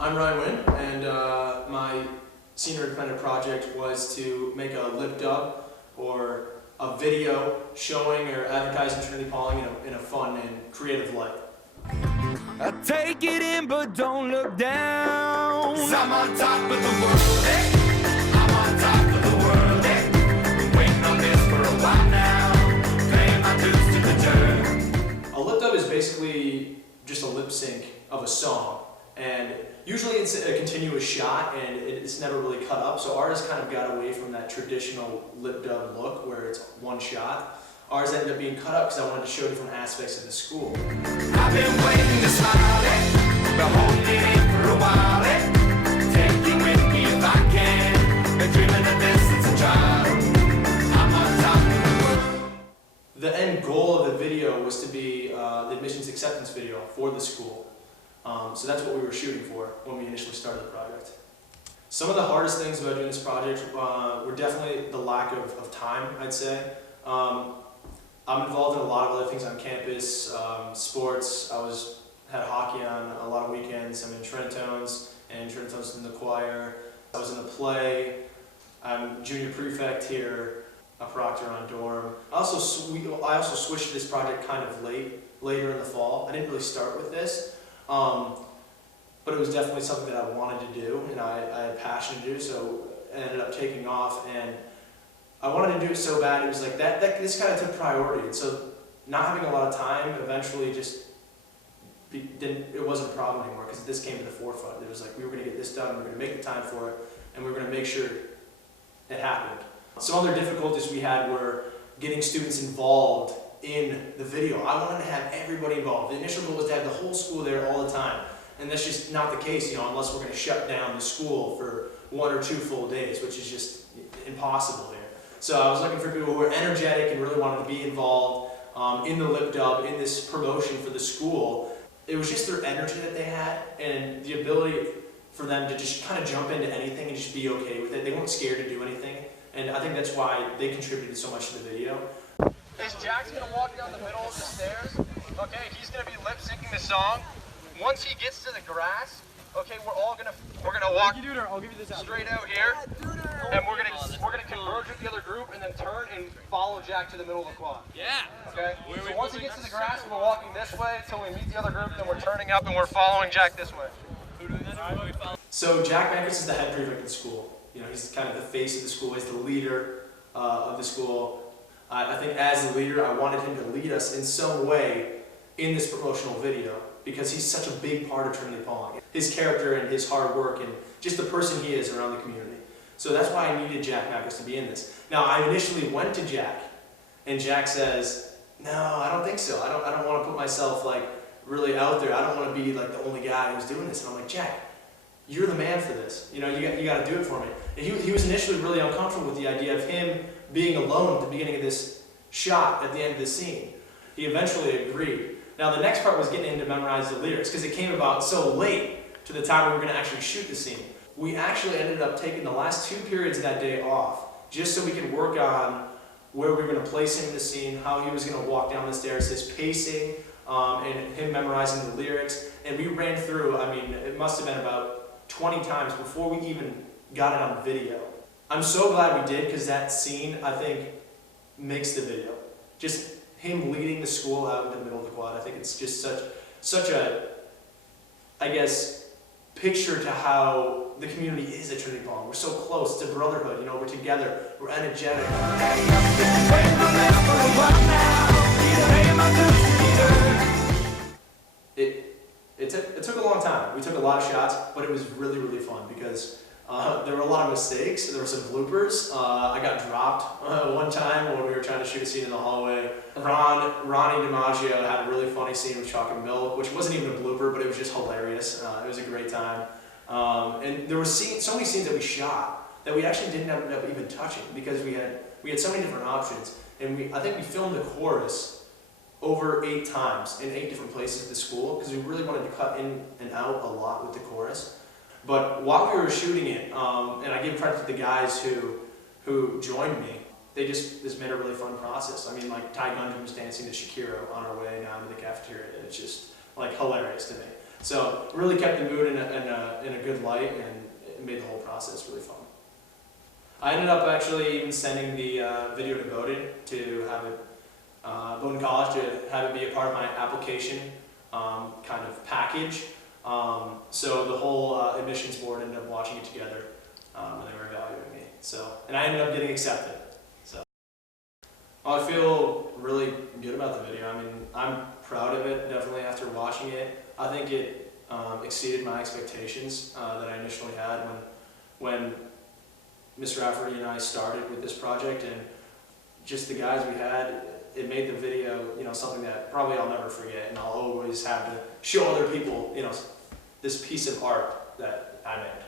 I'm Ryan Winn, and my senior independent project was to make a lip dub or a video showing or advertising Trinity-Pawling in a fun and creative light. I take it in but don't look down, 'cause I'm on top of the world, I'm on top of the world, Been waiting on this for a while now, paying my dues to the dirt. A lip dub is basically just a lip sync of a song, and usually it's a continuous shot and it's never really cut up, so ours kind of got away from that traditional lip dub look where it's one shot. Ours ended up being cut up because I wanted to show different aspects of the school. I've been waiting to smile, been holding it in for a while, Take you with me if I can, been dreaming of this since a child, I'm on top of the world. The end goal of the video was to be the admissions acceptance video for the school. So that's what we were shooting for when we initially started the project. Some of the hardest things about doing this project were definitely the lack of time, I'd say. I'm involved in a lot of other things on campus, sports. I had hockey on a lot of weekends. I'm in Trinitones, and Trinitones in the choir. I was in a play. I'm junior prefect here, a proctor on dorm. I also switched to this project kind of later in the fall. I didn't really start with this, but it was definitely something that I wanted to do, and I had passion to do, so it ended up taking off. And I wanted to do it so bad, it was like this kind of took priority. And so not having a lot of time eventually just it wasn't a problem anymore, because this came to the forefront. It was like we were going to get this done, we were going to make the time for it, and we were going to make sure it happened. Some other difficulties we had were getting students involved in the video. I wanted to have everybody involved. The initial goal was to have the whole school there all the time, and that's just not the case, unless we're going to shut down the school for 1 or 2 full days, which is just impossible here. So I was looking for people who were energetic and really wanted to be involved in the lip dub, in this promotion for the school. It was just their energy that they had and the ability for them to just kind of jump into anything and just be okay with it. They weren't scared to do anything, and I think that's why they contributed so much to the video. Is Jack's gonna walk down the middle of the stairs? Okay, he's gonna be lip syncing the song. Once he gets to the grass, okay, we're gonna walk straight out here, and we're gonna converge with the other group, and then turn and follow Jack to the middle of the quad. Yeah. Okay. So once he gets to the grass, we're walking this way until we meet the other group, then we're turning up and we're following Jack this way. So Jack Mancus is the head prefect of the school. He's kind of the face of the school. He's the leader of the school. I think as the leader, I wanted him to lead us in some way in this promotional video, because he's such a big part of Trinity-Pawling. His character and his hard work and just the person he is around the community. So that's why I needed Jack Mancus to be in this. Now, I initially went to Jack, and Jack says, "No, I don't think so. I don't want to put myself really out there. I don't want to be the only guy who's doing this." And I'm like, "Jack, you're the man for this. You got to do it for me." And he was initially really uncomfortable with the idea of him being alone at the beginning of this shot at the end of the scene. He eventually agreed. Now the next part was getting him to memorize the lyrics, because it came about so late to the time we were going to actually shoot the scene. We actually ended up taking the last 2 periods of that day off, just so we could work on where we were going to place him in the scene, how he was going to walk down the stairs, his pacing, and him memorizing the lyrics. And we ran through, it must have been about 20 times before we even got it on video. I'm so glad we did, because that scene, I think, makes the video. Just him leading the school out in the middle of the quad. I think it's just such a, I guess, picture to how the community is at Trinity-Pawling. We're so close. It's a brotherhood. We're together. We're energetic. It took a long time. We took a lot of shots, but it was really, really fun, because there were a lot of mistakes. There were some bloopers. I got dropped one time when we were trying to shoot a scene in the hallway. Ronnie DiMaggio had a really funny scene with Chalk and Milk, which wasn't even a blooper, but it was just hilarious. It was a great time. And there were so many scenes that we shot that we actually didn't end up even touching, because we had so many different options. And I think we filmed the chorus over 8 times in 8 different places at the school, because we really wanted to cut in and out a lot with the chorus. But while we were shooting it, and I give credit to the guys who joined me, this made a really fun process. Ty Gundry was dancing to Shakira on our way down to the cafeteria. It's just hilarious to me. So really kept the mood in a good light, and it made the whole process really fun. I ended up actually even sending the video to Bowdoin to have it, Bowdoin College, to have it be a part of my application kind of package. So the whole admissions board ended up watching it together when they were evaluating me. So, and I ended up getting accepted. So, I feel really good about the video. I mean, I'm proud of it, definitely after watching it. I think it exceeded my expectations that I initially had when Mr. Rafferty and I started with this project, and just the guys we had. It made the video, something that probably I'll never forget, and I'll always have to show other people, this piece of art that I made.